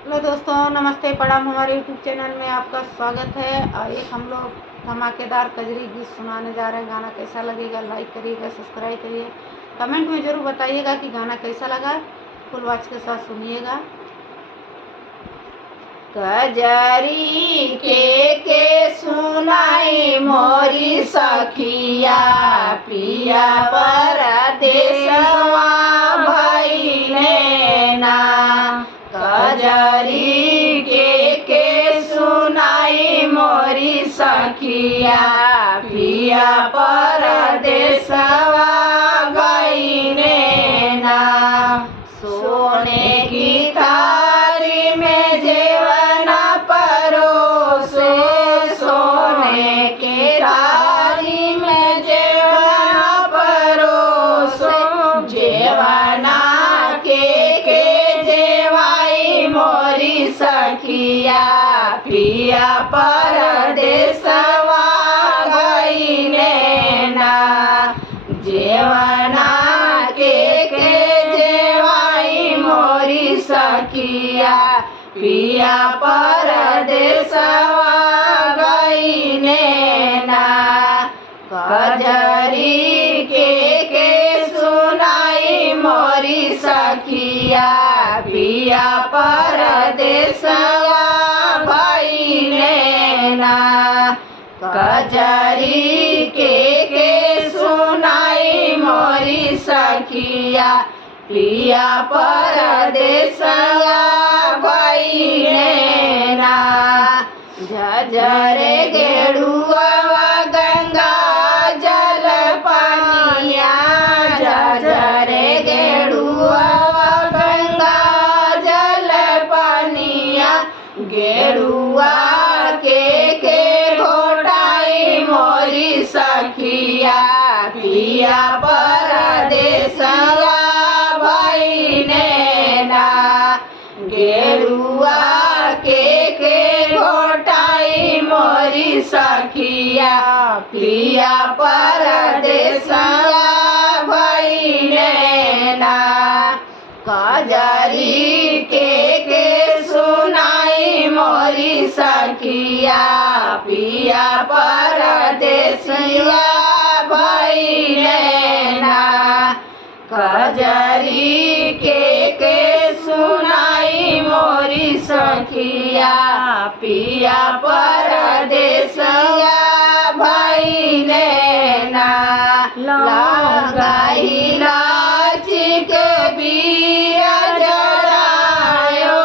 Hello दोस्तों, नमस्ते। प्रणाम। हमारे यूट्यूब चैनल में आपका स्वागत है। और एक हम लोग धमाकेदार कजरी गीत सुनाने जा रहे हैं। गाना कैसा लगेगा लाइक करिएगा, सब्सक्राइब करिए, कमेंट में ज़रूर बताइएगा कि गाना कैसा लगा। फुल वॉच के साथ सुनिएगा। कजरी के सुनाई मोरी सखिया, पिया परदेसवा भइले ना। कजरी के सुनाई मोरी सखिया, पिया परदेसवा गइले ना। सोने की थारी में जेवन परोसे, सोने के थारी में जेवन परोसे, जेवना के जेवाई मोरी सखिया, पिया परदेसवा गइले ना। जेवना के जेवाई मोरी सखिया, पिया परदेसवा गइले ना। कजरी के सुनाई मोरी सखिया, पिया परदेसवा भइले ना। कजरी के सुनाई मोरी सखिया, पिया परदेसवा भइले ना। झझरे गेड़ुआ गंगा जल पनिया, झझरे गेड़ुआ गंगा जल पनिया, गेड़ुआ के घोटाई मोरी सखिया, पिया परदेसवा भइले ना। गेरुआ के घोटाई मोरी सखिया, पिया परदेसवा भइले ना। कजरी के सुनाई मोरी सखिया, पिया परदेसवा भइले ना। कजरी के सुनाई मोरी सखिया, पिया परदेसवा भइले ना। लगाई लाची के बिया जरायो,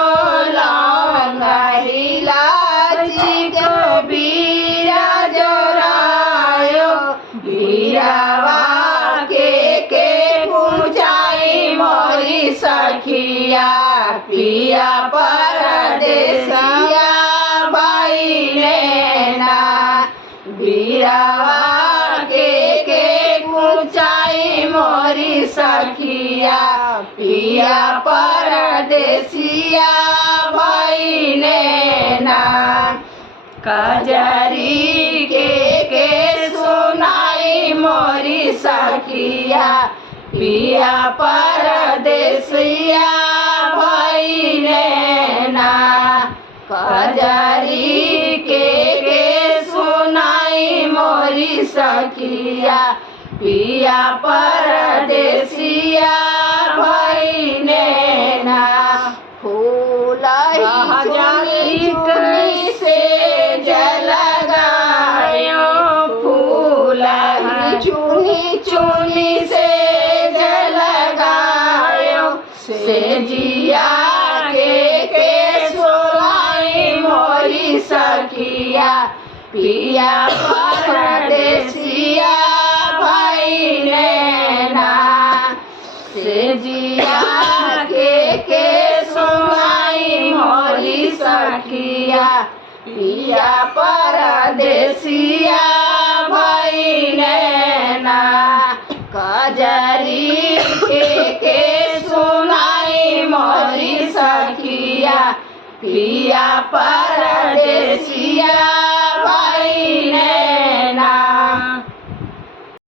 लगाई लाची के बिया जरायो, बियावा के पूजाई मोरी सखिया, पिया परदेसिया भइले ना। बियावा के पूजाई मोरी सखिया, पिया परदेसिया भइले ना। कजरी के सुनाई मोरी सखिया, पिया परदेसिया भइले ना। कजरी के सुनाई मोरी सखिया, पिया परदेसिया भइले ना। फूलही चुनी से जल गायो, फूलही चुनी से जल गायो, से जिया के सुनाई मोरी सखिया, पिया परदेसिया भइले ना। से जिया के सुनाई मोरी सखिया, पिया परदेसिया भइले ना। कजरी के सुनाई मोरी सखिया, पिया परदेसिया